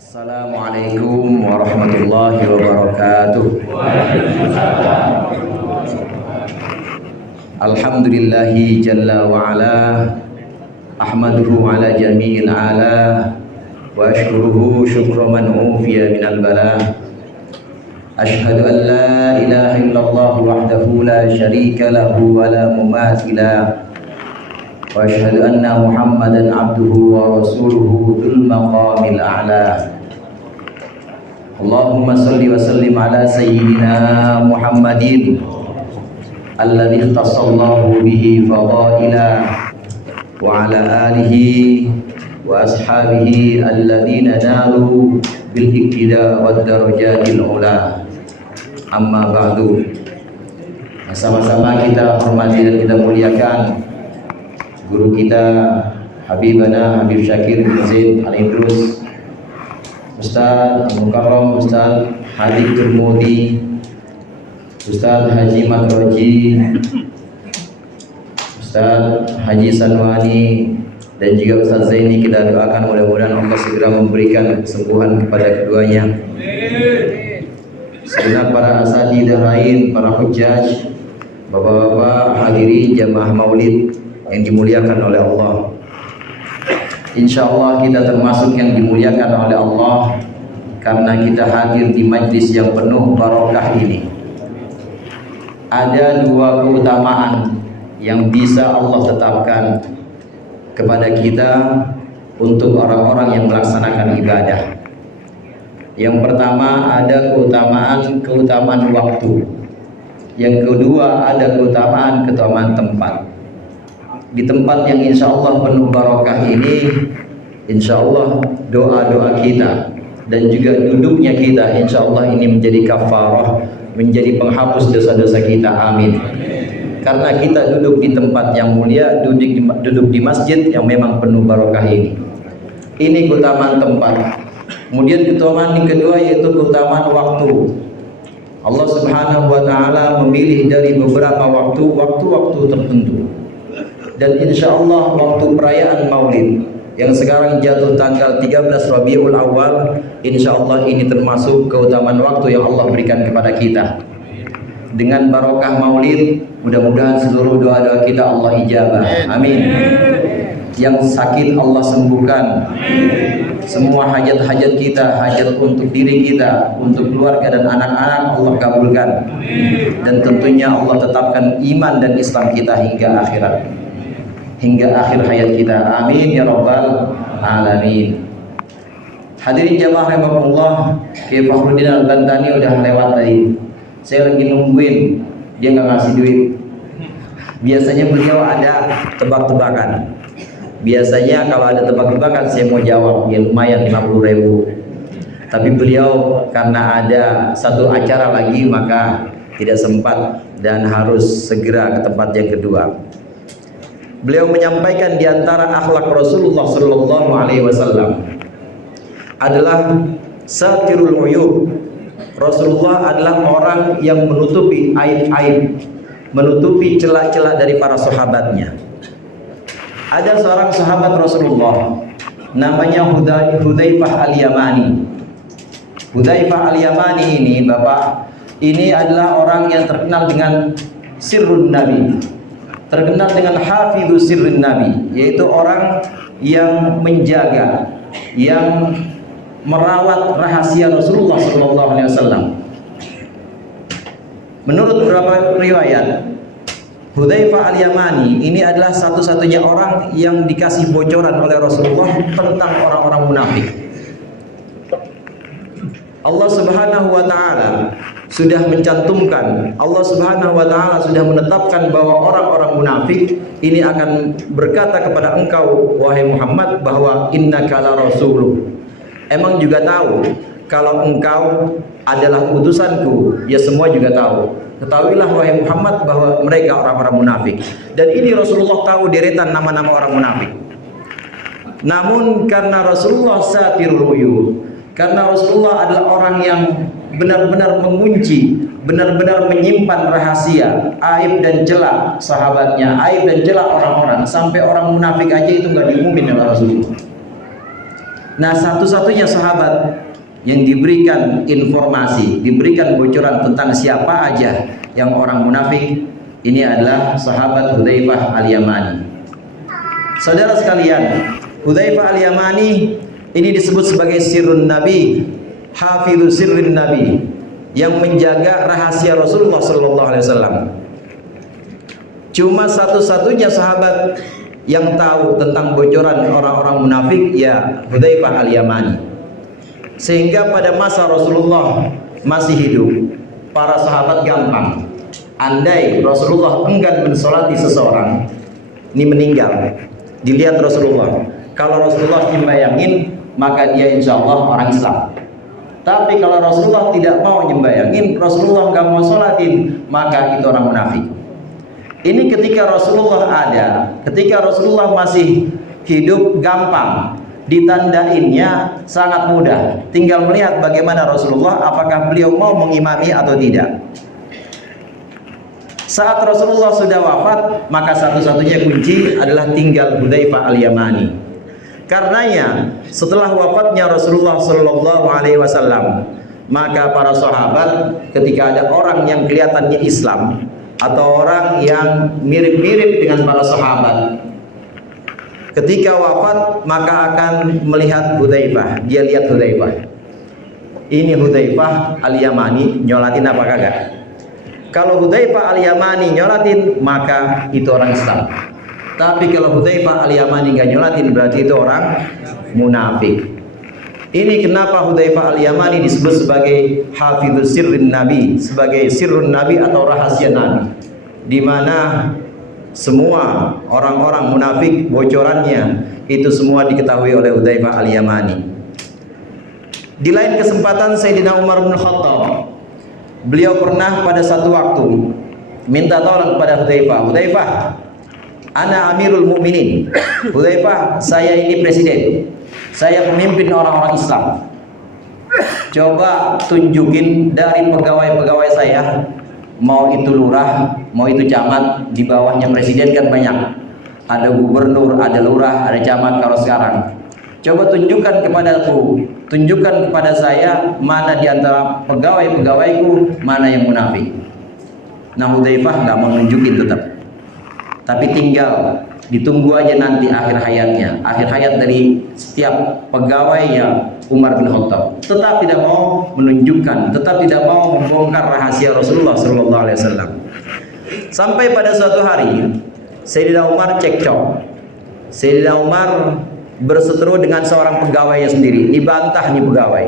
Assalamualaikum warahmatullahi wabarakatuh. Alhamdulillahi jalla wa ala, ahmaduhu ala jami'il ala, wa ashkuruhu syukra man ufiya minal bala. Ashhadu an la ilaha illallah wahdahu la syarika lahu wa la mumathila, wa ashhadu anna Muhammadan abduhu wa rasuluhu dzul maqamil a'la. Allahumma salli wa sallim ala sayyidina Muhammadin alladzi ikhtassallahu bihi fadaila, wa ala alihi wa ashabihi alladzina nalu bil iktida wad darajatil ula. Amma ba'du. Sama-sama kita hormati dan kita muliakan guru kita Habibana Habib Syakir bin Zaid Al-Idrus, Ustaz Mukarram Ustaz Hadik Turmudi, Ustaz Haji Matroji, Ustaz Haji Sanwani, dan juga Ustaz Zaini. Kita doakan mudah-mudahan Allah segera memberikan kesembuhan kepada keduanya. Segenap para asatidzah lain, para hujjaj, bapak-bapak hadirin jamaah maulid yang dimuliakan oleh Allah. Insya Allah kita termasuk yang dimuliakan oleh Allah karena kita hadir di majlis yang penuh barokah ini. Ada dua keutamaan yang bisa Allah tetapkan kepada kita untuk orang-orang yang melaksanakan ibadah. Yang pertama ada keutamaan waktu. Yang kedua ada keutamaan tempat. Di tempat yang insya Allah penuh barokah ini, insya Allah doa-doa kita dan juga duduknya kita insya Allah ini menjadi kafarah, menjadi penghapus dosa-dosa kita. Amin. Karena kita duduk di tempat yang mulia, duduk di masjid yang memang penuh barokah ini. Ini keutamaan tempat. Kemudian keutamaan yang kedua yaitu keutamaan waktu. Allah Subhanahu wa taala memilih dari beberapa waktu tertentu. Dan insya Allah waktu perayaan Maulid yang sekarang jatuh tanggal 13 Rabiul Awal, insya Allah ini termasuk keutamaan waktu yang Allah berikan kepada kita. Dengan barokah Maulid, mudah-mudahan seluruh doa-doa kita Allah ijabah. Amin. Yang sakit Allah sembuhkan. Semua hajat-hajat kita, hajat untuk diri kita, untuk keluarga dan anak-anak Allah kabulkan. Dan tentunya Allah tetapkan iman dan Islam kita hingga akhirat, hingga akhir hayat kita. Amin ya rabbal alamin. Hadirin jamaah rahimakumullah, Kiai Fakhruddin Al-Bantani udah lewat tadi. Saya lagi nungguin, dia nggak ngasih duit. Biasanya beliau ada tebak-tebakan. Biasanya kalau ada tebak-tebakan saya mau jawab, ya lumayan 50.000. Tapi beliau karena ada satu acara lagi maka tidak sempat dan harus segera ke tempat yang kedua. Beliau menyampaikan di antara akhlak Rasulullah sallallahu alaihi wasallam adalah satirul uyub. Rasulullah adalah orang yang menutupi aib-aib, menutupi celah-celah dari para sahabatnya. Ada seorang sahabat Rasulullah namanya Hudzaifah Al-Yamani. Hudzaifah Al-Yamani ini Bapak, ini adalah orang yang terkenal dengan sirrun Nabi, terkenal dengan hafidhu sirrin Nabi, yaitu orang yang menjaga, yang merawat rahasia Rasulullah SAW. Menurut beberapa riwayat, Hudzaifah Al-Yamani ini adalah satu-satunya orang yang dikasih bocoran oleh Rasulullah tentang orang-orang munafik. Allah Subhanahu wa taala sudah mencantumkan, Allah Subhanahu wa taala sudah menetapkan bahwa orang-orang munafik ini akan berkata kepada engkau wahai Muhammad bahwa innaka la rasuluh. Emang juga tahu kalau engkau adalah utusanku, ya semua juga tahu. Ketahuilah wahai Muhammad bahwa mereka orang-orang munafik. Dan ini Rasulullah tahu deretan nama-nama orang munafik. Namun karena Rasulullah satirul uyub, karena Rasulullah adalah orang yang benar-benar mengunci, benar-benar menyimpan rahasia, aib dan celah sahabatnya, aib dan celah orang-orang, sampai orang munafik aja itu nggak diumumin oleh Rasulullah. Nah, satu-satunya sahabat yang diberikan informasi, diberikan bocoran tentang siapa aja yang orang munafik, ini adalah sahabat Hudzaifah Al-Yamani. Saudara sekalian, Hudzaifah Al-Yamani ini disebut sebagai sirrun Nabi, hafidhu sirrin Nabi, yang menjaga rahasia Rasulullah sallallahu alaihi wasallam. Cuma satu-satunya sahabat yang tahu tentang bocoran orang-orang munafik, ya Hudzaifah Al-Yamani. Sehingga pada masa Rasulullah masih hidup, para sahabat gampang. Andai Rasulullah enggan mensolati seseorang, ini meninggal, dilihat Rasulullah. Kalau Rasulullah nyembayangin, maka dia insya Allah orang Islam. Tapi kalau Rasulullah tidak mau nyembayangin, Rasulullah nggak mau sholatin, maka itu orang munafik. Ini ketika Rasulullah ada, ketika Rasulullah masih hidup, gampang. Ditandainnya sangat mudah, tinggal melihat bagaimana Rasulullah, apakah beliau mau mengimami atau tidak. Saat Rasulullah sudah wafat, maka satu-satunya kunci adalah tinggal Hudzaifah Al-Yamani. Karenanya setelah wafatnya Rasulullah Shallallahu Alaihi Wasallam, maka para sahabat ketika ada orang yang kelihatannya Islam atau orang yang mirip-mirip dengan para sahabat, ketika wafat maka akan melihat Hudzaifah. Dia lihat Hudzaifah, ini Hudzaifah Al-Yamani nyolatin apa kagak? Kalau Hudzaifah Al-Yamani nyolatin, maka itu orang Islam. Tapi kalau Hudzaifah Al-Yamani nggak nyolatin, berarti itu orang munafik. Ini kenapa Hudzaifah Al-Yamani disebut sebagai hafidzus sirrin Nabi, sebagai sirrun Nabi atau rahasia Nabi, di mana semua orang-orang munafik bocorannya itu semua diketahui oleh Hudzaifah Al-Yamani. Di lain kesempatan Sayyidina Umar bin Khattab, beliau pernah pada satu waktu minta tolong kepada Hudzaifah, Hudzaifah, ana amirul mu'minin. Hudzaifah, saya ini presiden, saya pemimpin orang-orang Islam. Coba tunjukin dari pegawai-pegawai saya, mau itu lurah, mau itu camat, di bawahnya presiden kan banyak, ada gubernur, ada lurah, ada camat. Kalau sekarang coba tunjukkan kepadaku, tunjukkan kepada saya mana di antara pegawai-pegawaiku mana yang munafik. Nah, Hudzaifah nggak mau nunjukin tetap, tapi tinggal ditunggu aja nanti akhir hayatnya, akhir hayat dari setiap pegawai yang Umar bin Khattab, tetap tidak mau menunjukkan, tetap tidak mau membongkar rahasia Rasulullah Sallallahu Alaihi Wasallam. Sampai pada suatu hari Sayyidina Umar cekcok. Sayyidina Umar berseteru dengan seorang pegawainya sendiri, dibantah nih pegawai,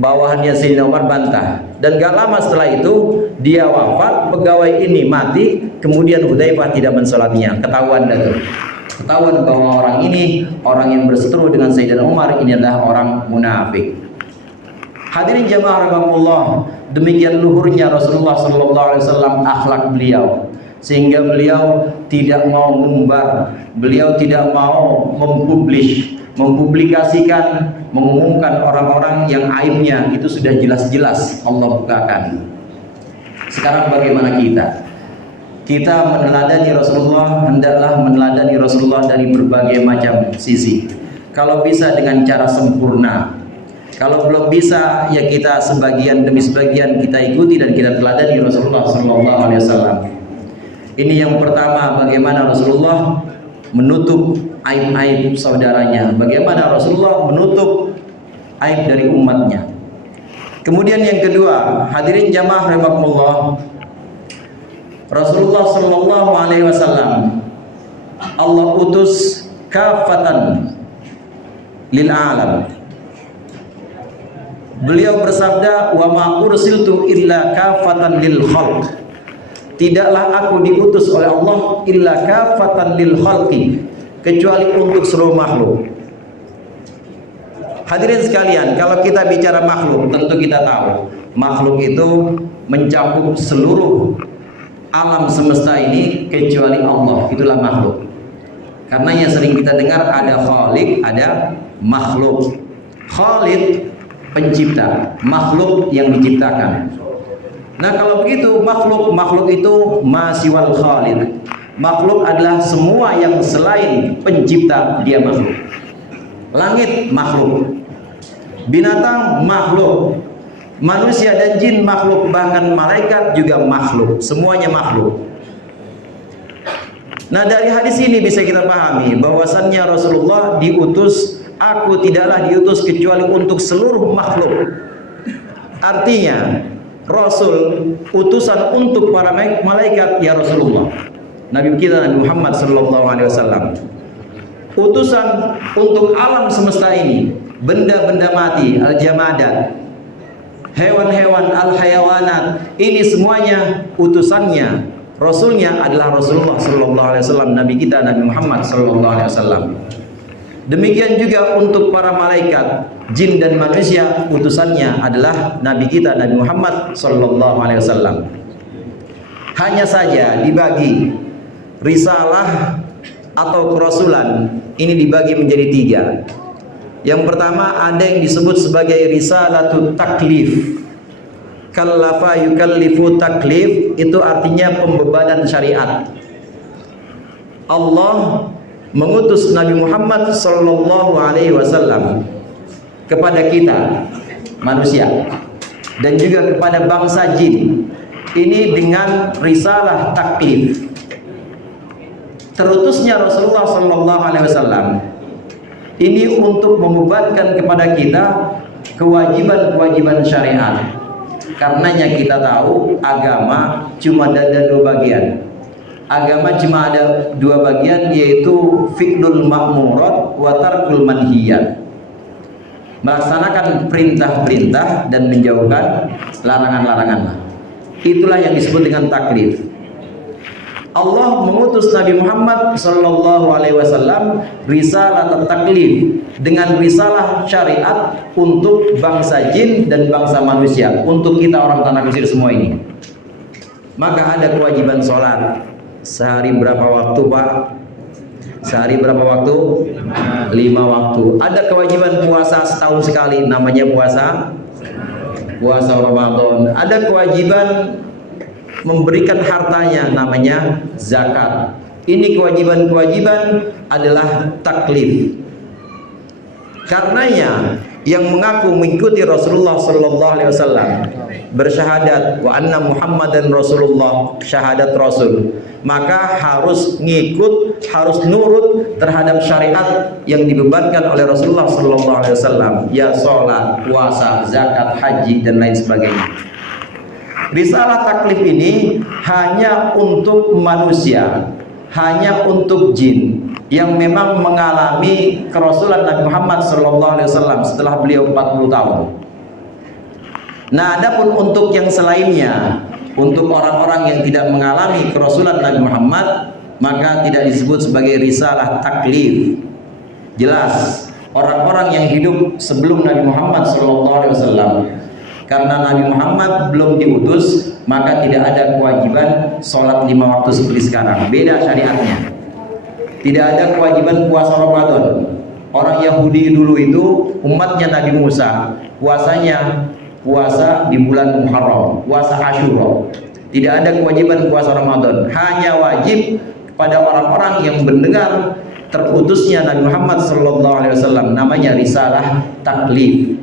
bawahannya Sayyidina Umar bantah. Dan gak lama setelah itu dia wafat, pegawai ini mati, kemudian Hudzaifah tidak mensolatinya. Ketahuan dah tuh, ketahuan bahwa orang ini, orang yang berseteru dengan Sayyidina Umar ini adalah orang munafik. Hadirin jamaah rahimakumullah, demikian luhurnya Rasulullah Sallallahu Alaihi Wasallam akhlak beliau, sehingga beliau tidak mau mengumbar, beliau tidak mau mempublikasikan, mengumumkan orang-orang yang aibnya itu sudah jelas-jelas Allah bukakan. Sekarang bagaimana kita? Kita meneladani Rasulullah, hendaklah meneladani Rasulullah dari berbagai macam sisi. Kalau bisa dengan cara sempurna, kalau belum bisa ya kita sebagian demi sebagian kita ikuti dan kita teladani Rasulullah Sallallahu Alaihi Wasallam. Ini yang pertama, bagaimana Rasulullah menutup aib-aib saudaranya, bagaimana Rasulullah menutup aib dari umatnya. Kemudian yang kedua, hadirin jamaah rahimakumullah, Rasulullah Sallallahu Alaihi Wasallam Allah utus kafatan lil alam. Beliau bersabda, wa ma ursiltu illa kafatan lil khalq. Tidaklah aku diutus oleh Allah illa kafatan lil khalqi, kecuali untuk seluruh makhluk. Hadirin sekalian, kalau kita bicara makhluk, tentu kita tahu makhluk itu mencakup seluruh alam semesta ini kecuali Allah, itulah makhluk. Karena yang sering kita dengar ada khaliq, ada makhluk. Khaliq pencipta, makhluk yang diciptakan. Nah, kalau begitu makhluk itu masiwal khaliq. Makhluk adalah semua yang selain pencipta, dia makhluk. Langit makhluk, binatang makhluk, manusia dan jin makhluk, bahkan malaikat juga makhluk, semuanya makhluk. Nah, dari hadis ini bisa kita pahami bahwasannya Rasulullah diutus, aku tidaklah diutus kecuali untuk seluruh makhluk. Artinya Rasul utusan untuk para malaikat ya Rasulullah. Nabi kita Nabi Muhammad sallallahu alaihi wasallam utusan untuk alam semesta ini, benda-benda mati, al-jamadat, hewan-hewan, al-hayawanat, ini semuanya utusannya, Rasulnya adalah Rasulullah sallallahu alaihi wasallam, Nabi kita Nabi Muhammad sallallahu alaihi wasallam. Demikian juga untuk para malaikat, jin dan manusia, utusannya adalah Nabi kita Nabi Muhammad sallallahu alaihi wasallam. Hanya saja dibagi risalah atau kerasulan ini dibagi menjadi 3. Yang pertama ada yang disebut sebagai risalatut taklif. Kallafa yukallifu taklif, itu artinya pembebanan syariat. Allah mengutus Nabi Muhammad sallallahu alaihi wasallam kepada kita manusia dan juga kepada bangsa jin ini dengan risalah taklif. Terutusnya Rasulullah sallallahu alaihi wasallam ini untuk membebankan kepada kita kewajiban-kewajiban syariat. Karenanya kita tahu agama cuma ada 2 bagian. Agama cuma ada 2 bagian, yaitu fi'lul ma'murat wa tarkul manhiyat. Melaksanakan perintah-perintah dan menjauhkan larangan-larangan. Itulah yang disebut dengan taklif. Allah mengutus Nabi Muhammad sallallahu alaihi wasallam risalah taklif dengan risalah syariat untuk bangsa jin dan bangsa manusia, untuk kita orang tanah Mesir semua ini. Maka ada kewajiban sholat sehari berapa waktu, Pak? Sehari berapa waktu? 5 waktu. Ada kewajiban puasa setahun sekali, namanya puasa Ramadan. Ada kewajiban memberikan hartanya, namanya zakat. Ini kewajiban-kewajiban adalah taklif. Karenanya yang mengaku mengikuti Rasulullah sallallahu alaihi wasallam, bersyahadat wa anna Muhammadan Rasulullah, syahadat Rasul, maka harus ngikut, harus nurut terhadap syariat yang dibebankan oleh Rasulullah sallallahu alaihi wasallam, ya salat, puasa, zakat, haji dan lain sebagainya. Risalah taklif ini hanya untuk manusia, hanya untuk jin yang memang mengalami kerasulan Nabi Muhammad SAW setelah beliau 40 tahun. Nah, adapun untuk yang selainnya, untuk orang-orang yang tidak mengalami kerasulan Nabi Muhammad, maka tidak disebut sebagai risalah taklif. Jelas, orang-orang yang hidup sebelum Nabi Muhammad SAW, karena Nabi Muhammad belum diutus, maka tidak ada kewajiban sholat 5 waktu seperti sekarang. Beda syariatnya. Tidak ada kewajiban puasa Ramadan. Orang Yahudi dulu itu umatnya Nabi Musa, puasanya puasa di bulan Muharram, puasa Asyura. Tidak ada kewajiban puasa Ramadan. Hanya wajib kepada orang-orang yang mendengar terutusnya Nabi Muhammad SAW, namanya risalah taklif.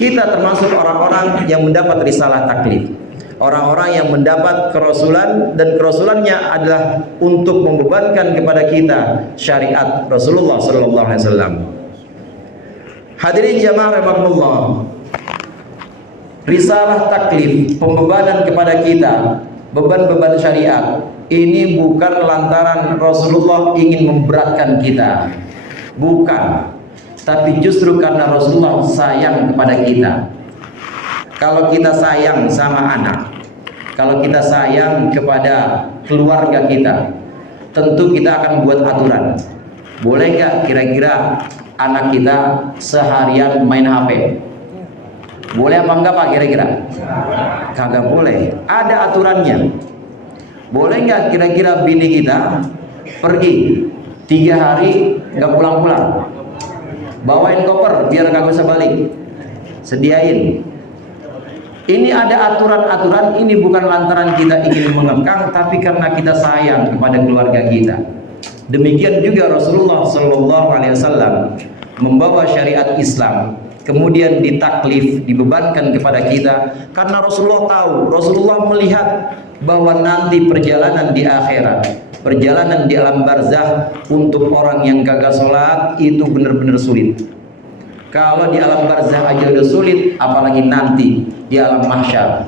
Kita termasuk orang-orang yang mendapat risalah taklif, orang-orang yang mendapat kerasulan, dan kerasulannya adalah untuk membebankan kepada kita syariat Rasulullah SAW. Hadirin jamaah rahimakumullah, risalah taklif, pembebanan kepada kita, beban-beban syariat ini bukan lantaran Rasulullah ingin memberatkan kita, bukan. Tapi justru karena Rasulullah sayang kepada kita. Kalau kita sayang sama anak, kalau kita sayang kepada keluarga kita, tentu kita akan buat aturan. Boleh nggak kira-kira anak kita seharian main HP? Boleh apa enggak Pak kira-kira? Kagak boleh. Ada aturannya. Boleh nggak kira-kira bini kita pergi 3 hari nggak pulang-pulang? Bawain koper biar kagak usah balik, sediain. Ini ada aturan-aturan. Ini bukan lantaran kita ingin mengekang, tapi karena kita sayang kepada keluarga kita. Demikian juga Rasulullah Sallallahu Alaihi Wasallam membawa syariat Islam, kemudian ditaklif, dibebankan kepada kita, karena Rasulullah tahu, Rasulullah melihat bahwa nanti perjalanan di akhirat, perjalanan di alam barzakh untuk orang yang gagal sholat itu benar-benar sulit. Kalau di alam barzakh aja udah sulit, apalagi nanti di alam mahsyar.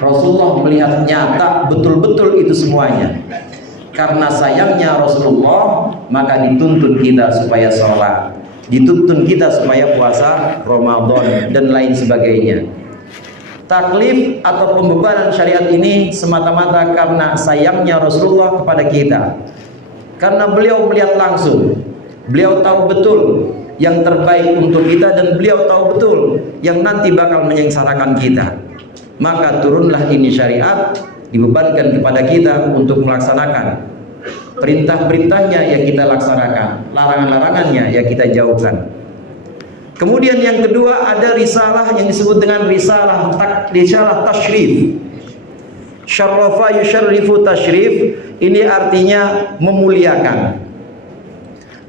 Rasulullah melihat nyata betul-betul itu semuanya. Karena sayangnya Rasulullah, maka dituntun kita supaya sholat, dituntun kita supaya puasa Ramadan dan lain sebagainya. Taklif atau pembebanan syariat ini semata-mata karena sayangnya Rasulullah kepada kita. Karena beliau melihat langsung, beliau tahu betul yang terbaik untuk kita, dan beliau tahu betul yang nanti bakal menyengsarakan kita. Maka turunlah ini syariat, dibebankan kepada kita untuk melaksanakan perintah-perintahnya yang kita laksanakan, larangan-larangannya yang kita jauhkan. Kemudian yang kedua ada risalah yang disebut dengan risalah tasyrif. Syarrafa yusyarrifu tasyrif, ini artinya memuliakan.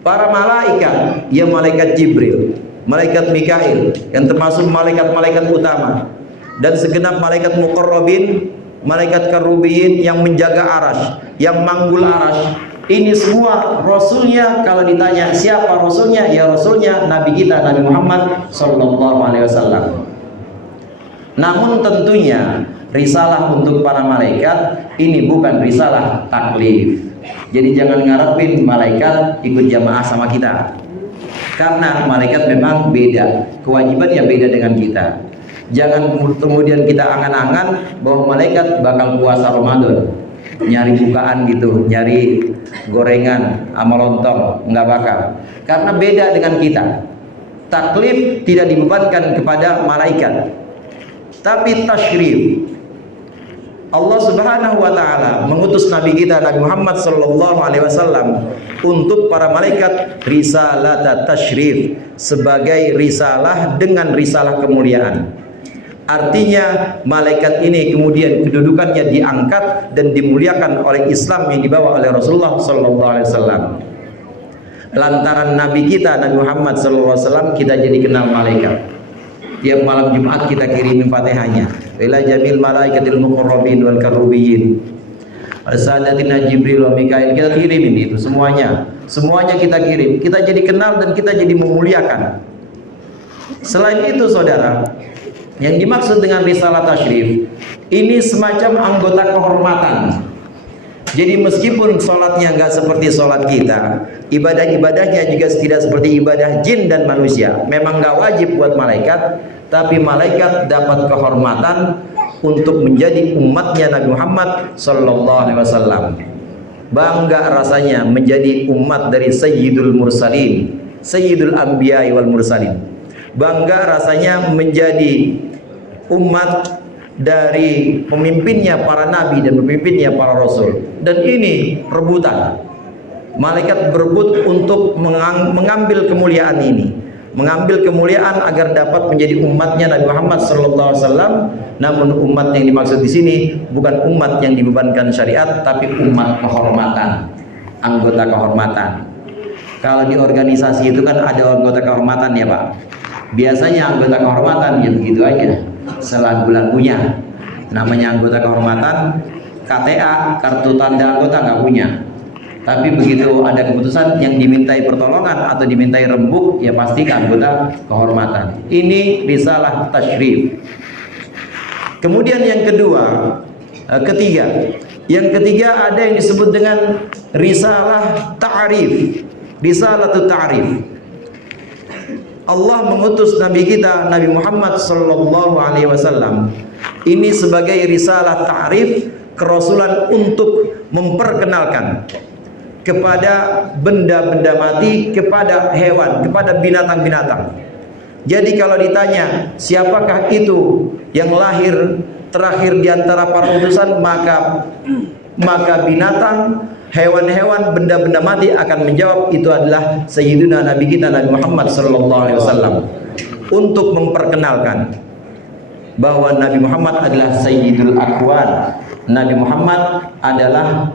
Para malaikat, ya malaikat Jibril, malaikat Mikail yang termasuk malaikat-malaikat utama, dan segenap malaikat muqarrabin, malaikat karubiyin yang menjaga arash, yang manggul arash. Ini semua rasulnya. Kalau ditanya siapa rasulnya, ya rasulnya Nabi kita, Nabi Muhammad Sallallahu Alaihi Wasallam. Namun tentunya risalah untuk para malaikat ini bukan risalah taklif. Jadi jangan ngarepin malaikat ikut jamaah sama kita, karena malaikat memang beda, kewajibannya beda dengan kita. Jangan kemudian kita angan-angan bahwa malaikat bakal puasa Ramadan, nyari bukaan gitu, nyari gorengan sama lontong, nggak bakal, karena beda dengan kita. Taklif tidak dibebankan kepada malaikat, tapi tasyrif. Allah Subhanahu wa taala mengutus Nabi kita Nabi Muhammad sallallahu alaihi wasallam untuk para malaikat risalah tasyrif, sebagai risalah dengan risalah kemuliaan. Artinya malaikat ini kemudian kedudukannya diangkat dan dimuliakan oleh Islam yang dibawa oleh Rasulullah sallallahu alaihi wasallam. Lantaran Nabi kita Nabi Muhammad sallallahu alaihi wasallam kita jadi kenal malaikat. Tiap malam Jumat kita kirimin Fatihahnya. Ila jamil malaikatil muqarrabin wal karubiyin. Asadatina Jibril wa Mikail, kita kirimin itu semuanya. Semuanya kita kirim. Kita jadi kenal dan kita jadi memuliakan. Selain itu saudara, yang dimaksud dengan risalah tasyrif ini semacam anggota kehormatan. Jadi meskipun sholatnya nggak seperti sholat kita, ibadah-ibadahnya juga tidak seperti ibadah jin dan manusia. Memang nggak wajib buat malaikat, tapi malaikat dapat kehormatan untuk menjadi umatnya Nabi Muhammad Sallallahu Alaihi Wasallam. Bangga rasanya menjadi umat dari Sayyidul Mursalin, Sayyidul Anbiya wal Mursalin. Bangga rasanya menjadi umat dari pemimpinnya para nabi dan pemimpinnya para rasul. Dan ini rebutan. Malaikat berebut untuk mengambil kemuliaan ini, mengambil kemuliaan agar dapat menjadi umatnya Nabi Muhammad sallallahu alaihi wasallam. Namun umat yang dimaksud di sini bukan umat yang dibebankan syariat, tapi umat kehormatan, anggota kehormatan. Kalau di organisasi itu kan ada anggota kehormatan ya Pak. Biasanya anggota kehormatan gitu aja, selagu-lagunya. Namanya anggota kehormatan, KTA, kartu tanda anggota nggak punya. Tapi begitu ada keputusan yang dimintai pertolongan atau dimintai rembuk, ya pasti anggota kehormatan. Ini risalah tasyrif. Kemudian yang ketiga ada yang disebut dengan risalah ta'rif. Risalah ta'rif. Allah mengutus Nabi kita Nabi Muhammad sallallahu alaihi wasallam ini sebagai risalah ta'rif, kerasulan untuk memperkenalkan kepada benda-benda mati, kepada hewan, kepada binatang-binatang. Jadi kalau ditanya siapakah itu yang lahir terakhir di antara para utusan, maka binatang, hewan-hewan, benda-benda mati akan menjawab itu adalah Sayyiduna Nabi kita Nabi Muhammad sallallahu alaihi wasallam, untuk memperkenalkan bahwa Nabi Muhammad adalah Sayyidul Akwan. Nabi Muhammad adalah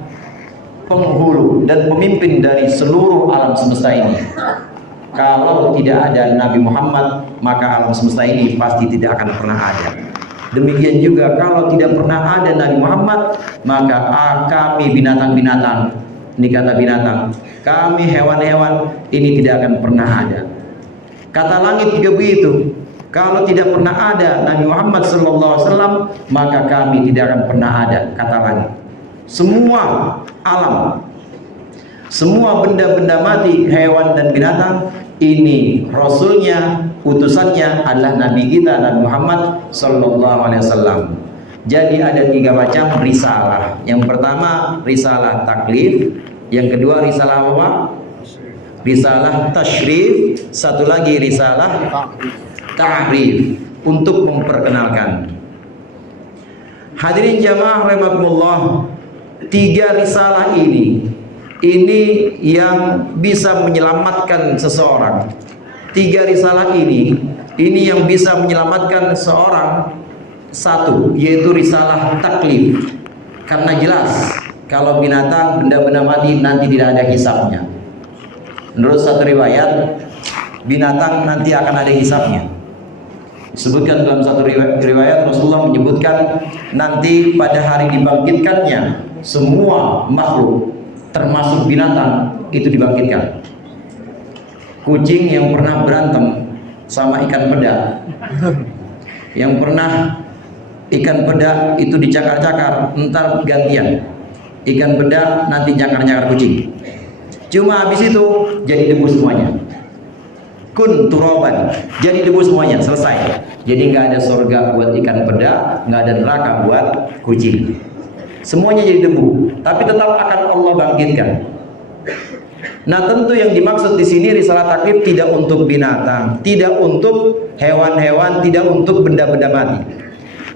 penghulu dan pemimpin dari seluruh alam semesta ini. Kalau tidak ada Nabi Muhammad, maka alam semesta ini pasti tidak akan pernah ada. Demikian juga kalau tidak pernah ada Nabi Muhammad, maka kami binatang-binatang, ini kata binatang, kami hewan-hewan ini tidak akan pernah ada. Kata langit juga begitu. Kalau tidak pernah ada Nabi Muhammad SAW, maka kami tidak akan pernah ada, kata langit. Semua alam, semua benda-benda mati, hewan dan binatang, ini Rasulnya, utusannya adalah Nabi kita, Nabi Muhammad SAW. Jadi ada 3 macam risalah. Yang pertama risalah taklif, yang kedua risalah apa? Risalah tasyrif, satu lagi risalah ta'rif, untuk memperkenalkan. Hadirin jamaah rahimakumullah, 3 risalah ini yang bisa menyelamatkan seseorang. 3 risalah ini yang bisa menyelamatkan seorang. Satu, yaitu risalah taklif, karena jelas kalau binatang, benda-benda mati nanti tidak ada hisabnya. Menurut satu riwayat, binatang nanti akan ada hisabnya. Disebutkan dalam satu riwayat, Rasulullah menyebutkan nanti pada hari dibangkitkannya semua makhluk termasuk binatang itu dibangkitkan. Kucing yang pernah berantem sama ikan peda, yang pernah ikan peda itu dicakar-cakar, entar gantian ikan peda nanti cakar-cakar kucing. Cuma habis itu jadi debu semuanya. Kun turoban, jadi debu semuanya, selesai. Jadi nggak ada surga buat ikan peda, nggak ada neraka buat kucing. Semuanya jadi debu, tapi tetap akan Allah bangkitkan. Nah, tentu yang dimaksud di sini risalah taklif tidak untuk binatang, tidak untuk hewan-hewan, tidak untuk benda-benda mati.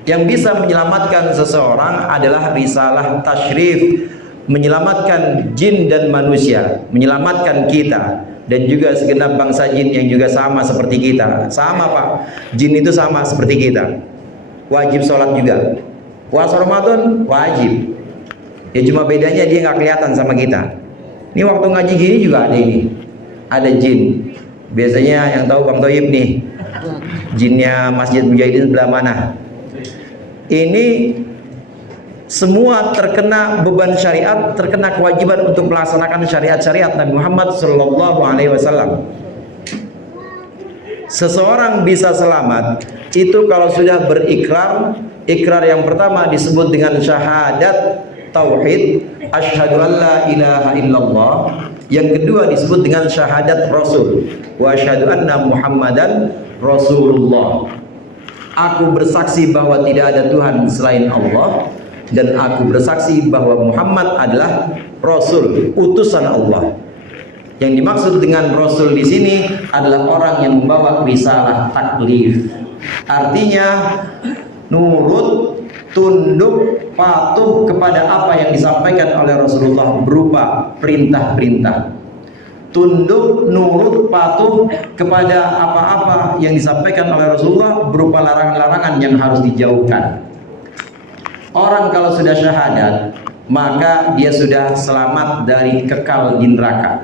Yang bisa menyelamatkan seseorang adalah risalah tasyrif, menyelamatkan jin dan manusia, menyelamatkan kita dan juga segenap bangsa jin yang juga sama seperti kita. Sama Pak, jin itu sama seperti kita, wajib sholat juga, puasa Ramadan wajib. Ya cuma bedanya dia nggak kelihatan sama kita. Ini waktu ngaji gini juga ada ini, ada jin. Biasanya yang tahu Bang Toyib nih, jinnya Masjid Mujahidin sebelah mana. Ini semua terkena beban syariat, terkena kewajiban untuk melaksanakan syariat-syariat Nabi Muhammad SAW. Seseorang bisa selamat itu kalau sudah berikrar. Ikrar yang pertama disebut dengan syahadat tauhid, asyhadu an la ilaha illallah. Yang kedua disebut dengan syahadat rasul, wa asyhadu anna muhammadan rasulullah. Aku bersaksi bahwa tidak ada Tuhan selain Allah, dan aku bersaksi bahwa Muhammad adalah rasul, utusan Allah. Yang dimaksud dengan rasul di sini adalah orang yang membawa risalah taklif. Artinya nurut, tunduk, patuh kepada apa yang disampaikan oleh Rasulullah berupa perintah-perintah. Tunduk, nurut, patuh kepada apa-apa yang disampaikan oleh Rasulullah berupa larangan-larangan yang harus dijauhkan. Orang kalau sudah syahadat, maka dia sudah selamat dari kekal di neraka.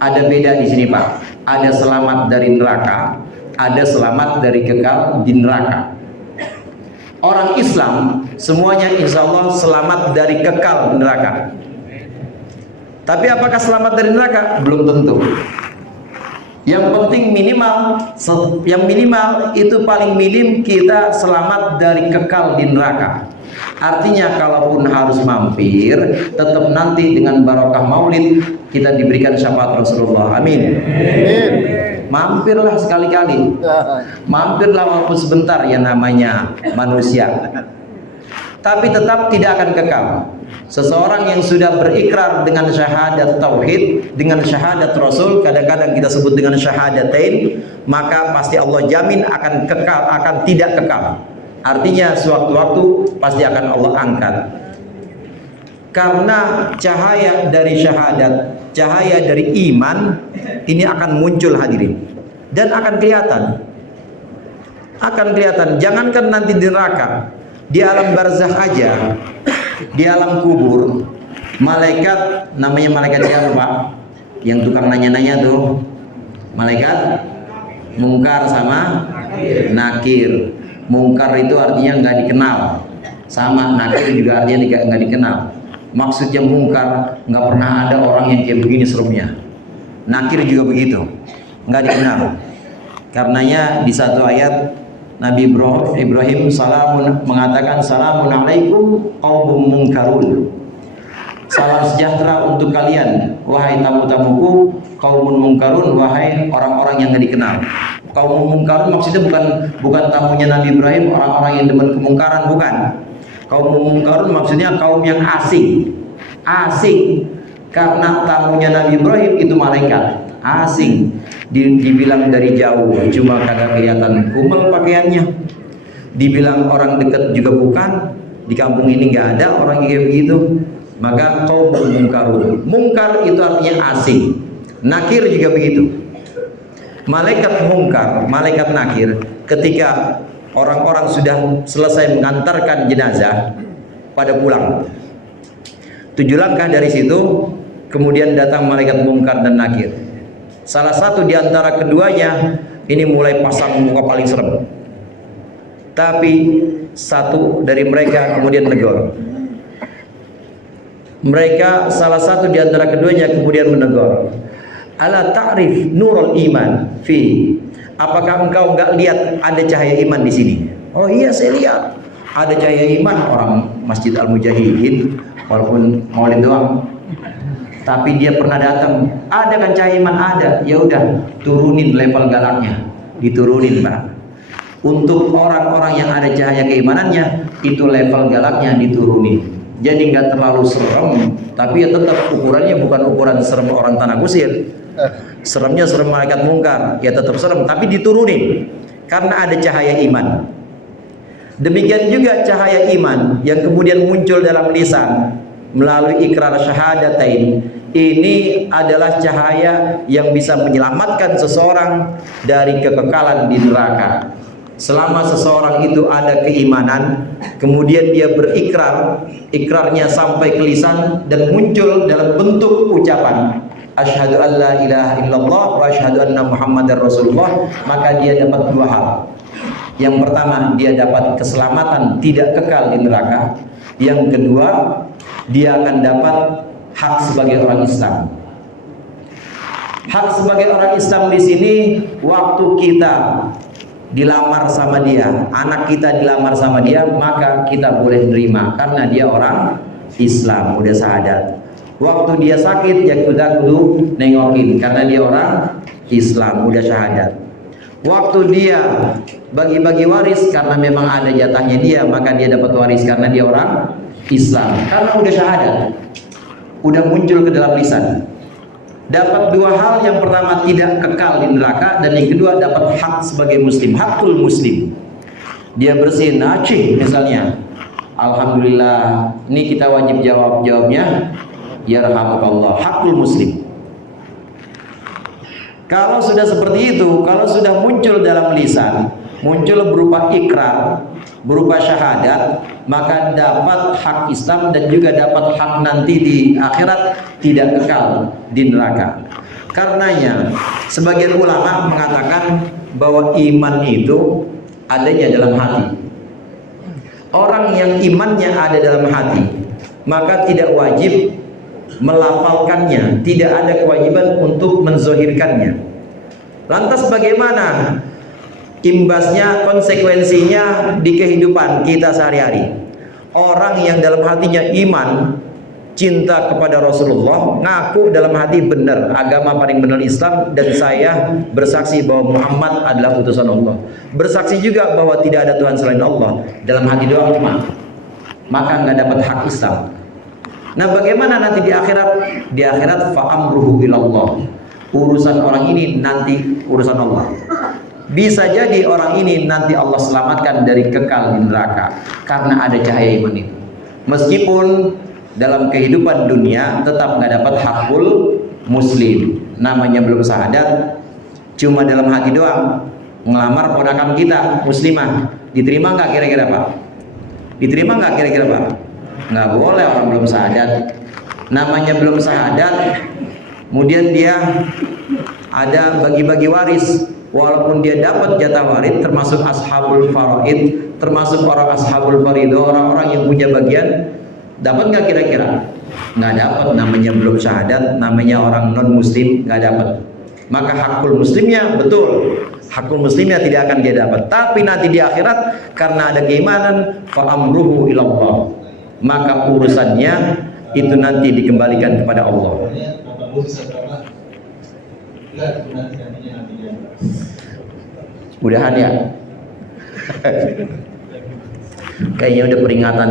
Ada beda di sini Pak. Ada selamat dari neraka, ada selamat dari kekal di neraka. Orang Islam semuanya insya Allah selamat dari kekal di neraka. Tapi apakah selamat dari neraka? Belum tentu. Yang penting yang minimal itu paling minim kita selamat dari kekal di neraka. Artinya kalaupun harus mampir, tetap nanti dengan barokah maulid kita diberikan syafaat Rasulullah. Amin. Mampirlah sekali-kali. Mampirlah walaupun sebentar, ya namanya manusia. Tapi tetap tidak akan kekal. Seseorang yang sudah berikrar dengan syahadat tauhid, dengan syahadat Rasul, kadang-kadang kita sebut dengan syahadatain, maka pasti Allah jamin akan kekal, akan tidak kekal. Artinya sewaktu-waktu pasti akan Allah angkat. Karena cahaya dari syahadat, cahaya dari iman ini akan muncul hadirin, dan akan kelihatan. Akan kelihatan, jangankan nanti di neraka, di alam barzakh aja, di alam kubur, Malaikat namanya malaikat siapa Pak? Yang tukang nanya-nanya tuh. Malaikat Mungkar sama Nakir. Mungkar itu artinya nggak dikenal, sama Nakir juga artinya nggak dikenal. Maksudnya Mungkar, nggak pernah ada orang yang kayak begini seremnya. Nakir juga begitu, nggak dikenal. Karenanya di satu ayat Nabi Ibrahim mengatakan salamun alaikum qaumun mungkarun. Salam sejahtera untuk kalian wahai tamu-tamuku qaumun mungkarun, wahai orang-orang yang nggak dikenal. Kaum mungkarun maksudnya bukan tamunya Nabi Ibrahim orang-orang yang demen kemungkaran, bukan. Kaum mungkarun maksudnya kaum yang asing. Asing karena tamunya Nabi Ibrahim itu malaikat. Asing. Dibilang dari jauh cuma kagak kelihatan kumel pakaiannya. Dibilang orang dekat juga bukan. Di kampung ini nggak ada orang yang kayak begitu. Maka kaum mungkarun. Mungkar itu artinya asing. Nakir juga begitu. Malaikat mungkar, malaikat nakir, ketika orang-orang sudah selesai mengantarkan jenazah pada pulang, 7 langkah dari situ kemudian datang malaikat mungkar dan nakir. Salah satu di antara keduanya ini mulai pasang muka paling serem, tapi satu dari mereka kemudian menegur. Salah satu di antara keduanya kemudian menegur, ala ta'rif nurul iman fi, apakah engkau enggak lihat ada cahaya iman di sini? Oh iya saya lihat ada cahaya iman. Orang Masjid Al-Mujahidin walaupun maulid doang, tapi dia pernah datang, ada kan cahaya iman? Ada. Ya udah, turunin level galaknya, diturunin Pak. Untuk orang-orang yang ada cahaya keimanannya, itu level galaknya diturunin. Jadi nggak terlalu serem, tapi ya tetap ukurannya bukan ukuran serem orang tanah kusir. Seremnya serem malaikat mungkar, ya tetap serem, tapi diturunin karena ada cahaya iman. Demikian juga cahaya iman yang kemudian muncul dalam lisan melalui ikrar syahadatain. Ini adalah cahaya yang bisa menyelamatkan seseorang dari kekekalan di neraka. Selama seseorang itu ada keimanan, kemudian dia berikrar, ikrarnya sampai ke lisan dan muncul dalam bentuk ucapan asyhadu an la ilaha illallah wa asyhadu anna muhammadar rasulullah, maka dia dapat 2 hal. Yang pertama, dia dapat keselamatan, tidak kekal di neraka. Yang kedua, dia akan dapat hak sebagai orang Islam. Hak sebagai orang Islam di sini, waktu kita dilamar sama dia, anak kita dilamar sama dia, maka kita boleh nerima karena dia orang Islam, udah syahadat. Waktu dia sakit, ya kita kudu nengokin karena dia orang Islam, udah syahadat. Waktu dia bagi-bagi waris, karena memang ada jatahnya dia, maka dia dapat waris karena dia orang Islam, karena udah syahadat, udah muncul ke dalam lisan. Dapat 2 hal, yang pertama tidak kekal di neraka, dan yang kedua dapat hak sebagai muslim, hakul muslim. Dia bersihin nacih misalnya, alhamdulillah, ini kita wajib jawabnya yarhamukallah, hakul muslim. Kalau sudah seperti itu, kalau sudah muncul dalam lisan, muncul berupa ikrar, berupa syahadat, maka dapat hak Islam dan juga dapat hak nanti di akhirat, tidak kekal di neraka. Karenanya sebagian ulama mengatakan bahwa iman itu adanya dalam hati. Orang yang imannya ada dalam hati, maka tidak wajib melafalkannya, tidak ada kewajiban untuk menzohirkannya. Lantas bagaimana imbasnya, konsekuensinya di kehidupan kita sehari-hari? Orang yang dalam hatinya iman, cinta kepada Rasulullah, ngaku dalam hati benar, agama paling benar Islam, dan saya bersaksi bahwa Muhammad adalah utusan Allah, bersaksi juga bahwa tidak ada Tuhan selain Allah, dalam hati doang cuma, maka nggak dapat hak Islam. Nah, bagaimana nanti di akhirat? Di akhirat fa'amruhu ilallah. Urusan orang ini nanti urusan Allah. Bisa jadi orang ini nanti Allah selamatkan dari kekal di neraka karena ada cahaya iman itu. Meskipun dalam kehidupan dunia tetap nggak dapat hakul muslim, namanya belum syahadat, cuma dalam hati doang. Ngelamar ponakan kita muslimah, diterima nggak kira-kira Pak? Diterima nggak kira-kira Pak? Nggak boleh, orang belum syahadat. namanya belum syahadat, kemudian dia ada bagi-bagi waris, walaupun dia dapat jatah waris termasuk ashabul faraid, termasuk orang ashabul farido, orang-orang yang punya bagian, dapat nggak kira-kira? Nggak dapat, namanya belum syahadat, namanya orang non muslim, nggak dapat. Maka hakul muslimnya betul, hakul muslimnya tidak akan dia dapat, tapi nanti di akhirat karena ada keimanan, fa amruhu ilallah, maka urusannya itu nanti dikembalikan kepada Allah. Mudahan ya. Kayaknya udah peringatan.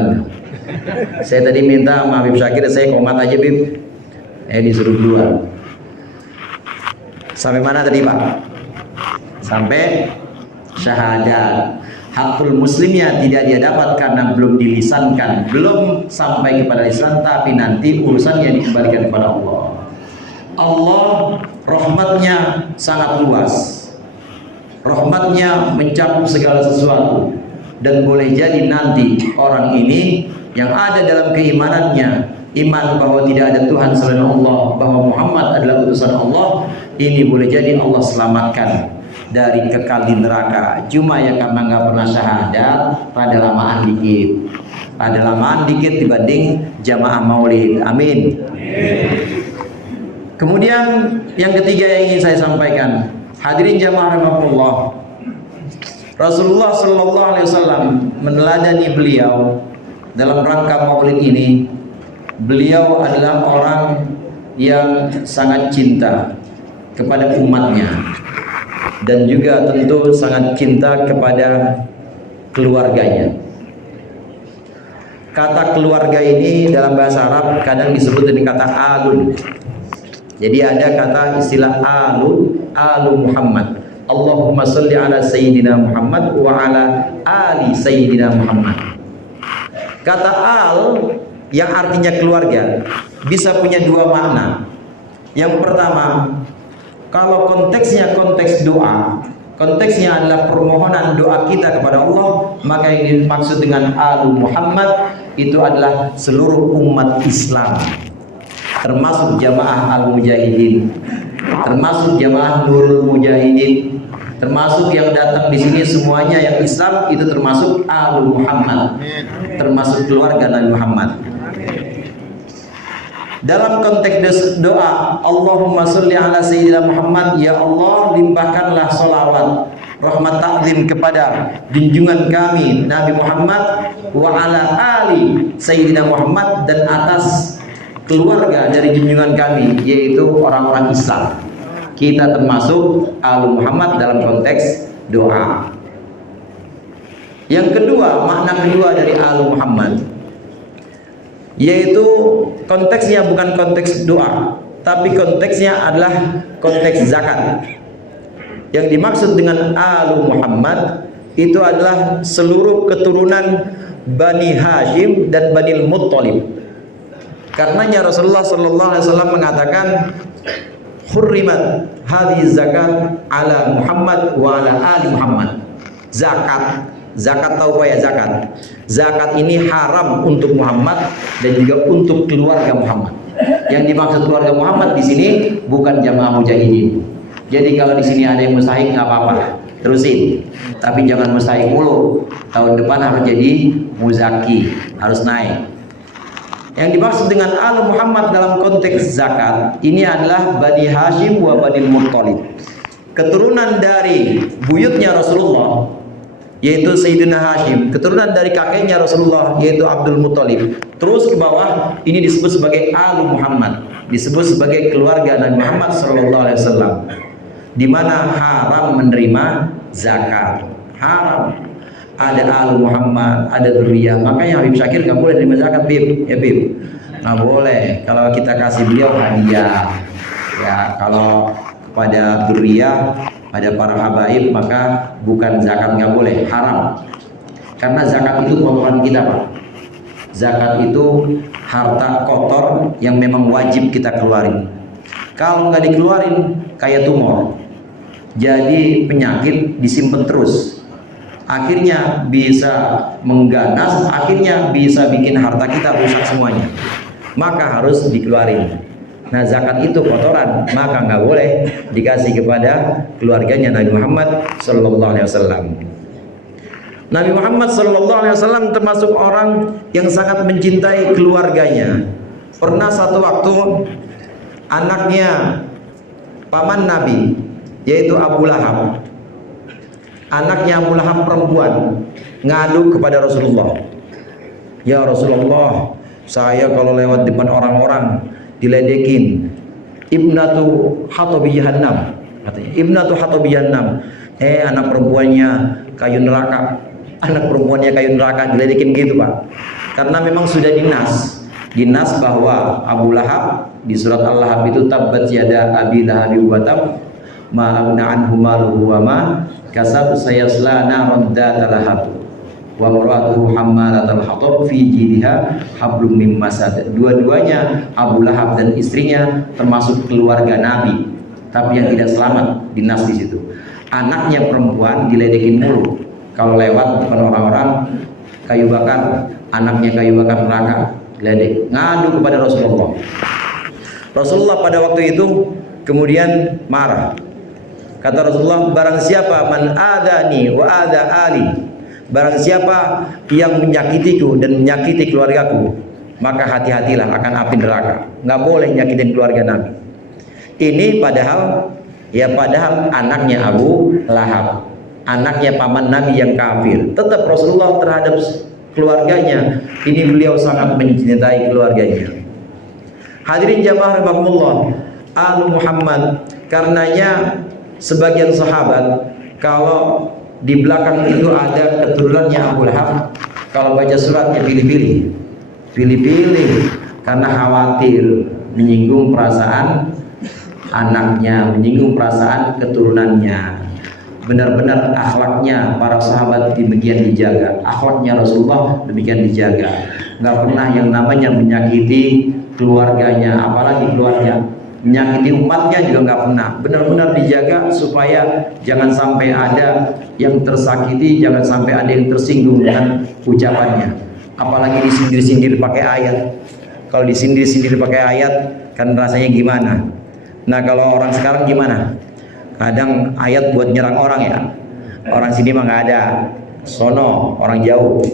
Saya tadi minta sama Habib Syakir, saya komat aja Bib, disuruh keluar. Sampai mana tadi Pak? Sampai syahadat. Hakul muslimnya tidak dia dapat karena belum dilisankan, belum sampai kepada lisan, tapi nanti urusannya dikembalikan kepada Allah. Allah rahmatnya sangat luas, rahmatnya mencakup segala sesuatu, dan boleh jadi nanti orang ini yang ada dalam keimanannya, iman bahwa tidak ada Tuhan selain Allah, bahwa Muhammad adalah utusan Allah, ini boleh jadi Allah selamatkan dari kekal di neraka. Cuma ya karena nggak pernah syahadat, pada lamaan dikit dibanding jamaah maulid. Amin. Kemudian yang ketiga yang ingin saya sampaikan, hadirin jamaah rahimakumullah, Rasulullah Shallallahu Alaihi Wasallam meneladani beliau dalam rangka maulid ini. Beliau adalah orang yang sangat cinta kepada umatnya, dan juga tentu sangat cinta kepada keluarganya. Kata keluarga ini dalam bahasa Arab kadang disebut dengan kata alun. Jadi ada kata istilah alu Muhammad. Allahumma salli ala sayyidina Muhammad wa ala ali sayyidina Muhammad. Kata al yang artinya keluarga bisa punya dua makna. Yang pertama, kalau konteksnya konteks doa, konteksnya adalah permohonan doa kita kepada Allah, maka yang dimaksud dengan alu Muhammad itu adalah seluruh umat Islam, termasuk jamaah al-mujahidin, termasuk jamaah nurul mujahidin, termasuk yang datang di sini semuanya yang Islam, itu termasuk alu Muhammad, termasuk keluarga Nabi Muhammad. Dalam konteks doa, Allahumma sholli ala sayyidina Muhammad, ya Allah limpahkanlah sholawat, rahmat takzim kepada junjungan kami Nabi Muhammad, wa ala ali sayyidina Muhammad, dan atas keluarga dari junjungan kami, yaitu orang-orang Islam. Kita termasuk alu Muhammad dalam konteks doa. Yang kedua, makna kedua dari alu Muhammad, yaitu konteksnya bukan konteks doa, tapi konteksnya adalah konteks zakat. Yang dimaksud dengan alu Muhammad itu adalah seluruh keturunan Bani Hashim dan Bani Muttalib. Karenanya Rasulullah Sallallahu Alaihi Wasallam mengatakan, hurrimat hadhihi zakat ala Muhammad wa ala ali Muhammad. Zakat tahu apa ya zakat? Zakat ini haram untuk Muhammad dan juga untuk keluarga Muhammad. Yang dimaksud keluarga Muhammad di sini bukan jamaah mujahidin. Jadi kalau di sini ada yang mustahik nggak apa-apa, terusin. Tapi jangan mustahik mulu. Tahun depan harus jadi muzaki, harus naik. Yang dimaksud dengan alu Muhammad dalam konteks zakat ini adalah Bani Hashim wa Bani Muttalib, keturunan dari buyutnya Rasulullah, yaitu Sayyidina Hashim, keturunan dari kakeknya Rasulullah, yaitu Abdul Muttalib. Terus ke bawah, ini disebut sebagai alu Muhammad, disebut sebagai keluarga Nabi Muhammad Sallallahu Alaihi Wasallam, di mana haram menerima zakat, haram. Ada alu Muhammad, ada dzurriyyah. Makanya Habib Syakir nggak boleh terima zakat, Bib. Ya Bib, nggak boleh. Kalau kita kasih beliau hadiah, ya kalau kepada dzurriyyah, pada para habaib, maka bukan zakat, nggak boleh, haram. Karena zakat itu kotoran kita, Pak. Zakat itu harta kotor yang memang wajib kita keluarin. Kalau nggak dikeluarin, kayak tumor, jadi penyakit, disimpan terus. Akhirnya bisa mengganas, akhirnya bisa bikin harta kita rusak semuanya. maka harus dikeluarin. Nah, zakat itu kotoran, maka nggak boleh dikasih kepada keluarganya Nabi Muhammad Sallallahu Alaihi Wasallam. Nabi Muhammad Sallallahu Alaihi Wasallam termasuk orang yang sangat mencintai keluarganya. Pernah satu waktu anaknya paman Nabi, yaitu Abu Lahab, anaknya Abu Lahab perempuan, ngadu kepada Rasulullah, ya Rasulullah, saya kalau lewat depan orang-orang diledekin, ibnatu hatabi jahannam, katanya, ibnatu hatabi jahannam, anak perempuannya kayu neraka, anak perempuannya kayu neraka, diledekin gitu Pak. Karena memang sudah dinas bahwa Abu Lahab di surat Al-Lahab itu tabbat yada abi lahabi wa tab ma aghna anhu maluhu wa ma kasab sayasla naran dzata lahab wa mar'atuhu hammalatal hatab fi jidha hablum mim masad. Dua-duanya Abu Lahab dan istrinya termasuk keluarga Nabi, tapi yang tidak selamat dinas di situ. Anaknya perempuan diledekin mulu kalau lewat depan orang-orang, kayu bakar, anaknya kayu bakar neraka, ledek, ngadu kepada Rasulullah. Rasulullah pada waktu itu kemudian marah. Kata Rasulullah, barang siapa man adani wa ada ali, barang siapa yang menyakitiku dan menyakiti keluargaku, maka hati-hatilah akan api neraka. Nggak boleh nyakitin keluarga Nabi. Ini padahal anaknya Abu Lahab, anaknya paman Nabi yang kafir. Tetap Rasulullah terhadap keluarganya, ini beliau sangat mencintai keluarganya. Hadirin jamaah rahimakumullah, Al Muhammad, karenanya sebagian sahabat kalau di belakang itu ada keturunannya Abu Lahab, kalau baca suratnya pilih-pilih karena khawatir menyinggung perasaan anaknya, menyinggung perasaan keturunannya. Benar-benar akhlaknya para sahabat demikian dijaga, akhlaknya Rasulullah demikian dijaga, nggak pernah yang namanya menyakiti keluarganya, apalagi keluarga, menyakiti umatnya juga nggak pernah. Benar-benar dijaga supaya jangan sampai ada yang tersakiti, jangan sampai ada yang tersinggung dengan ucapannya, apalagi disindir-sindir pakai ayat. Kalau disindir-sindir pakai ayat kan rasanya gimana? Nah, kalau orang sekarang gimana? Kadang ayat buat nyerang orang ya, orang sini mah nggak ada, sono orang jauh.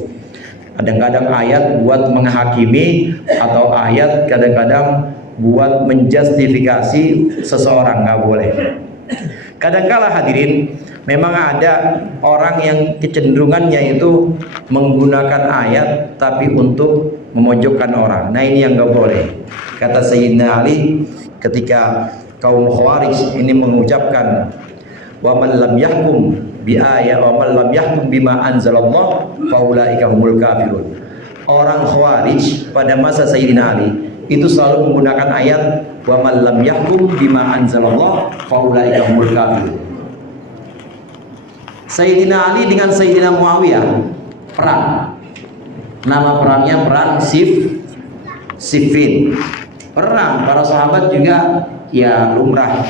Kadang-kadang ayat buat menghakimi, atau ayat kadang-kadang buat menjustifikasi seseorang, nggak boleh. Kadang-kala hadirin, memang ada orang yang kecenderungannya itu menggunakan ayat tapi untuk memojokkan orang. Nah, ini yang nggak boleh. Kata Sayyidina Ali ketika kaum Khawarij ini mengucapkan wa man lam yahkum bi ayat wa man lam yahkum bima anzalallah faulaika humul kafirun. Orang Khawarij pada masa Sayyidina Ali itu selalu menggunakan ayat wa man lam yahkum bima anzalallah faulaika humul kafirun. Sayyidina Ali dengan Sayyidina Muawiyah perang. Nama perangnya perang Siffin. Perang para sahabat juga ya lumrah,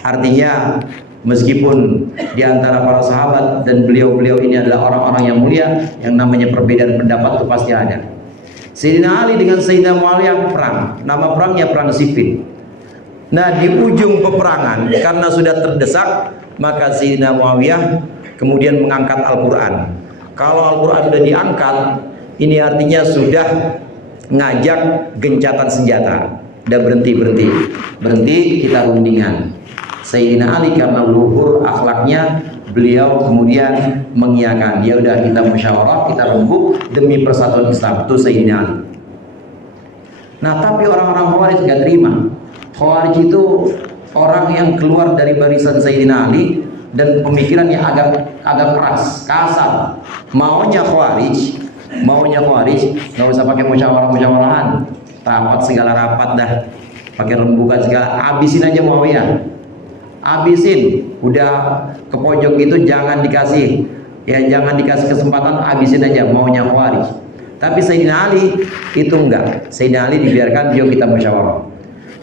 artinya meskipun di antara para sahabat dan beliau-beliau ini adalah orang-orang yang mulia, yang namanya perbedaan pendapat itu pasti ada. Sayyidina Ali dengan Sayyidina Muawiyah perang, nama perangnya perang Siffin. Nah, di ujung peperangan karena sudah terdesak, maka Sayyidina Muawiyah kemudian mengangkat Al-Quran. Kalau Al-Quran sudah diangkat, ini artinya sudah ngajak gencatan senjata. Udah berhenti kita rundingan. Sayyidina Ali karena luhur akhlaknya, beliau kemudian mengiyakan, ya udah kita musyawarah, kita rembuk demi persatuan Islam. Itu Sayyidina Ali. Nah, tapi orang-orang Khawarij gak terima. Khawarij itu orang yang keluar dari barisan Sayyidina Ali dan pemikirannya agak keras, kasar. Maunya Khawarij nggak usah pakai musyawarah-musyawarahan, rapat segala rapat dah, pakai rembukan segala, habisin aja Muawiyah, habisin, udah ke pojok itu jangan dikasih kesempatan, habisin aja maunya Khawarij. Tapi Sayyidina Ali itu enggak, Sayyidina Ali dibiarkan, yuk kita musyawarah.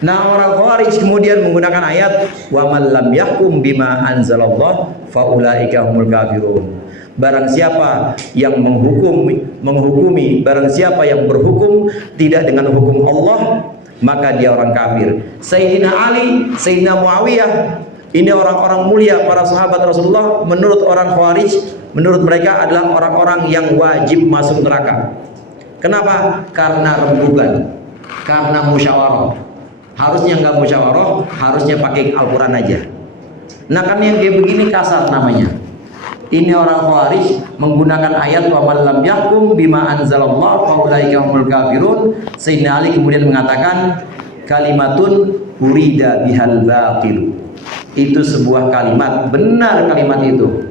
Nah, orang Khawarij kemudian menggunakan ayat wa man lam yahkum bima anzalallah faulaika humul kafirun. Barang siapa yang menghukumi, barang siapa yang berhukum tidak dengan hukum Allah, maka dia orang kafir. Sayyidina Ali, Sayyidina Muawiyah, ini orang-orang mulia, para sahabat Rasulullah, menurut orang Khawarij, menurut mereka adalah orang-orang yang wajib masuk neraka. Kenapa? Karena rembukan, karena musyawarah. Harusnya nggak musyawarah, harusnya pakai Al-Quran aja. Nah, kan yang kayak begini kasar namanya. Ini orang Khawarij menggunakan ayat wa man lam yahkum bima anzalallah faulaika humul kafirun. Sayyidina Ali kemudian mengatakan kalimatun urida bihal batil. Itu sebuah kalimat, benar kalimat itu,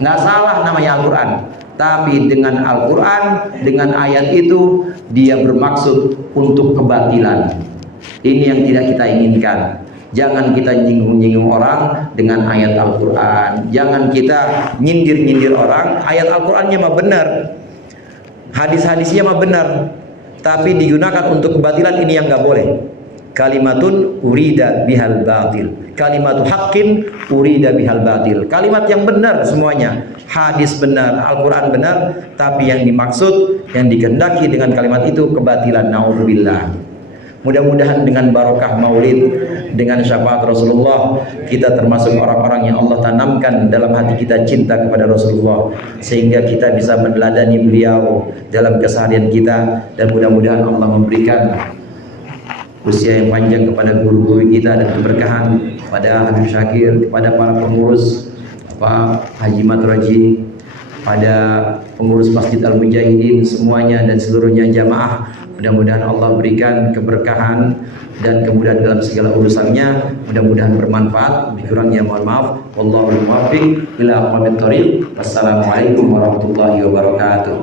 nggak salah namanya Al-Quran. Tapi dengan Al-Quran, dengan ayat itu, dia bermaksud untuk kebatilan. Ini yang tidak kita inginkan. Jangan kita nyinggung-nyinggung orang dengan ayat Al-Quran. Jangan kita nyindir-nyindir orang. Ayat Al-Qurannya mah benar, hadis-hadisnya mah benar, tapi digunakan untuk kebatilan, ini yang nggak boleh. Kalimatun urida bihal batil, kalimatu haqqin urida bihal batil. Kalimat yang benar semuanya, hadis benar, Al-Quran benar, tapi yang dimaksud, yang dikehendaki dengan kalimat itu kebatilan. Nauzubillah. Mudah-mudahan dengan barokah maulid, dengan syafaat Rasulullah, kita termasuk orang-orang yang Allah tanamkan dalam hati kita cinta kepada Rasulullah, sehingga kita bisa meneladani beliau dalam keseharian kita. Dan mudah-mudahan Allah memberikan usia yang panjang kepada guru-guru kita dan keberkahan pada Habib Syakir, kepada para pengurus Haji Matraji, pada pengurus Masjid Al-Mujahidin semuanya dan seluruhnya jamaah. Mudah-mudahan Allah berikan keberkahan dan kemudahan dalam segala urusannya. Mudah-mudahan bermanfaat. Kurangnya mohon maaf. Wallahul muwaffiq ila aqwamit thoriq. Wassalamualaikum warahmatullahi wabarakatuh.